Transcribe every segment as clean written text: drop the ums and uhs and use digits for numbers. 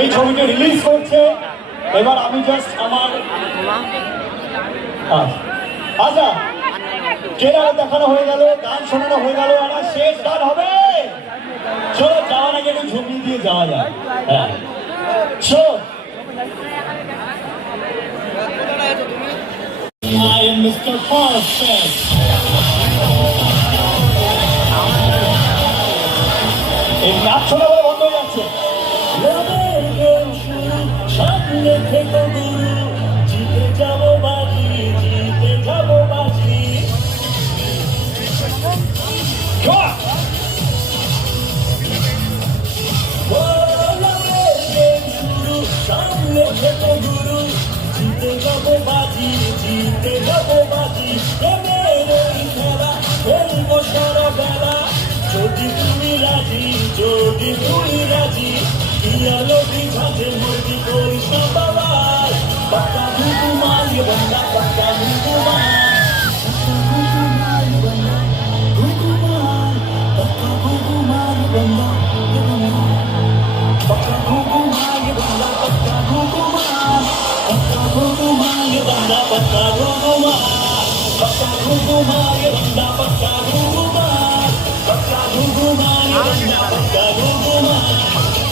এই ছবিটা রিলিজ করছে। এবার আমি জাস্ট আমার আচ্ছা ট্রেলার দেখানো হয়ে গেল, গান শোনানো হয়ে গেল, আমার শেষ গান হবে। চলো যাওয়ার আগে একটু ঝুঁকি দিয়ে যাওয়া যায়। হ্যাঁ চলো। I am Mr. Perfect. এই নাচ শোনা বলে বন্ধ হয়ে যাচ্ছে। সামনে থেকে গুরু, জিতে যাবো বাজি, জিতে যাবো বাজি। সামনে থেকে গুরু, জিতে যাবো বাজি, জিতে যাবো বাজি। খেলা খেলবো সারা বেলা, যদি তুমি রাজি, যদি তুমি রাজি। ইয়ালো বিভাগে মুরগি করিস না বাবা, বাচ্চা ঘুঘু মারি বন্ধা, বাচ্চা ঘুঘু মার, ঘুঘু মার বন্ধা, ঘুঘু মার, বাচ্চা ঘুঘু মার বন্ধা, বাচ্চা ঘুঘু মার বন্ধা, বাচ্চা ঘুঘু মার, বাচ্চা ঘুঘু মার বন্ধা, বাচ্চা ঘুঘু মার, বাচ্চা ঘুঘু মার বন্ধা, বাচ্চা ঘুঘু মার, বাচ্চা ঘুঘু মার বন্ধা, বাচ্চা ঘুঘু মার,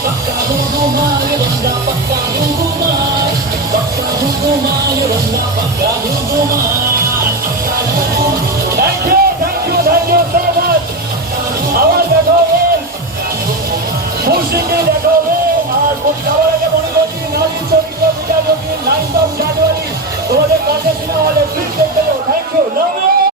বাচ্চা ঘুঘু মার বন্ধা, বাচ্চা ঘুঘু মার, বাচ্চা ঘুঘু মার বন্ধা, বাচ্চা ঘুঘু মার, বাচ্চা ঘুঘু মার।